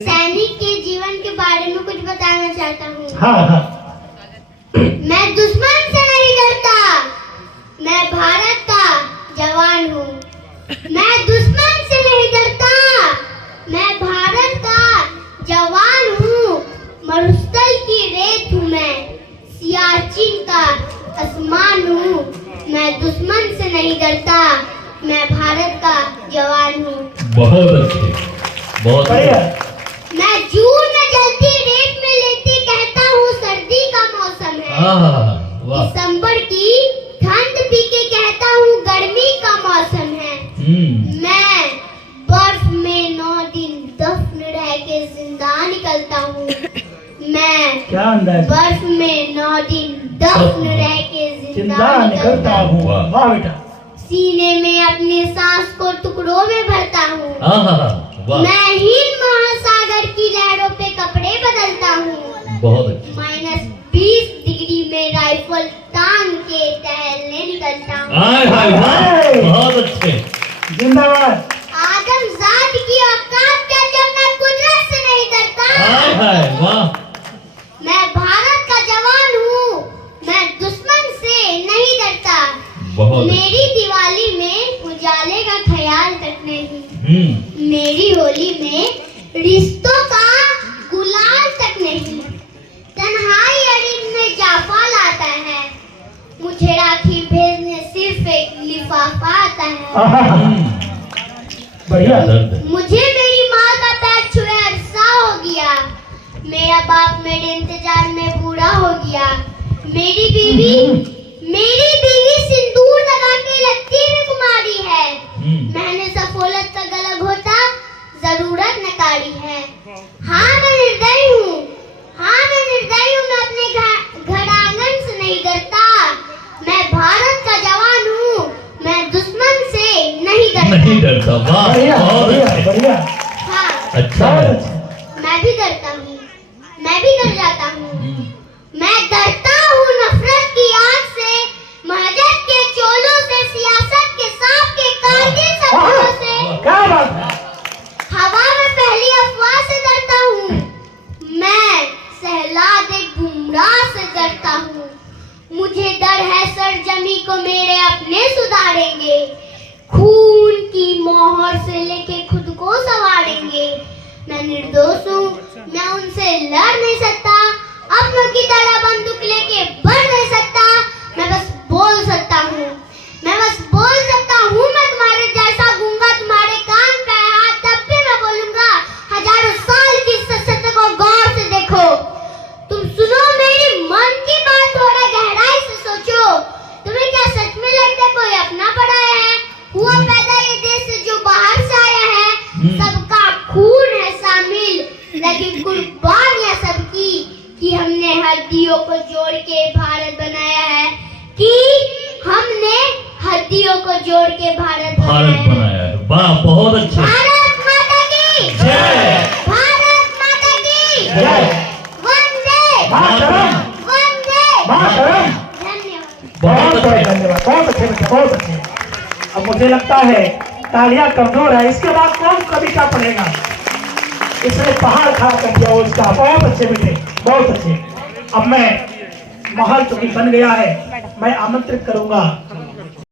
सैनिक के जीवन के बारे में कुछ बताना चाहता हूँ। हाँ। मैं दुश्मन से नहीं डरता, मैं भारत का जवान हूँ। मैं दुश्मन से नहीं डरता, मैं भारत का जवान हूँ। मरुस्थल की रेत हूँ मैं, सियाचिन का आसमान हूँ। मैं दुश्मन से नहीं डरता, मैं भारत का जवान हूँ। बहुत अच्छे, बहुत बढ़िया। मैं जून में जलती रेत में लेटी कहता हूँ सर्दी का मौसम है। वाह। दिसंबर की ठंड पी के कहता हूँ गर्मी का मौसम है। मैं बर्फ में 9 दिन दफन रह के जिंदा निकलता हूँ। मैं क्या अंदाज, बर्फ में 9 दिन दफन रह के जिंदा निकलता हूँ। वाह बेटा। सीने में अपने सांस को टुकड़ों में भरता हूँ। वाह। मैं हिंद महासागर की लहरों पे कपड़े बदलता हूँ। बहुत अच्छे। -20 डिग्री में राइफल टांग के टहलने निकलता हूँ। वाह, बहुत अच्छे। जिंदाबाद। आदमजाद की औकात क्या जब मैं कुदरत से नहीं डरता। वाह। मैं भारत का जवान हूँ, मैं दुश्मन से नहीं डरता। बहुत। मेरी दिवाली में उजाले का ख्याल तक नहीं, मेरी होली में रिश्तों का गुलाल तक नहीं। तन्हाई अरीब में जाफा लाता है, मुझे राखी भेजने सिर्फ एक लिफाफा आता है। बढ़िया। मुझे मेरी माँ का पैर छुए अरसा हो गया, मेरा बाप मेरे इंतजार में बूढ़ा हो गया। मेरी बीवी सिंदूर लगा के लगती भी कुमारी है। मैंने सफोलत का गला घोटा, जरूरत नकारी है। हाँ मैं निर्दयी हूँ, मैं अपने घर आंगन से नहीं डरता। मैं भारत का जवान हूँ, मैं दुश्मन से नहीं डरता। वाह, बढ़िया। हाँ, अच्छा है। मैं भी डरता हूँ, मैं भी डर जाता हूँ। मैं डरता हूँ नफरत की आग से, महजब के चोलों से, सियासत के सांप के कातिल सपनों से। क्या बात है। हवा में पहली अफवाह से डरता हूँ, मैं सहलाद एक गुमराह से डरता हूँ। मुझे डर है सरजमी को मेरे अपने सुधारेंगे, खून की मोहर से लेके खुद को संवारेंगे। मैं निर्दोष हूँ, मैं उनसे लड़ नहीं सकता, अपनों की तरह बंदूक लेके बढ़ नहीं सकता। मैं बस बोल सकता हूँ, मैं तुम्हारे जैसा गूंगा, तुम्हारे कान पे हाथ तब भी मैं बोलूंगा। हजारों साल की सत्य को गौर से देखो, तुम सुनो मेरी मन की बात, थोड़ा गहराई से सोचो। तुम्हें क्या सच में लगता है कोई अपना पराया है? हुआ पैदा ये देश से जो बाहर से आया है, सबका खून है शामिल, लेकिन कुर्बानियां सबकी कि हमने हड्डियों को जोड़ के भारत बनाया है, बनाया है। वाह, बहुत अच्छे। भारत माता की जय। भारत माता की जय। वंदे मातरम। वंदे मातरम। धन्यवाद। बहुत धन्यवाद। बहुत अच्छे बेटे, बहुत अच्छे। अब मुझे लगता है तालियां कमजोर है, इसके बाद कौन कविता पढ़ेगा? इसने पहाड़ खड़ा कर दिया उसका। बहुत अच्छे बेटे, बहुत अच्छे। अब मैं महल चूंकि बन गया है, मैं आमंत्रित करूंगा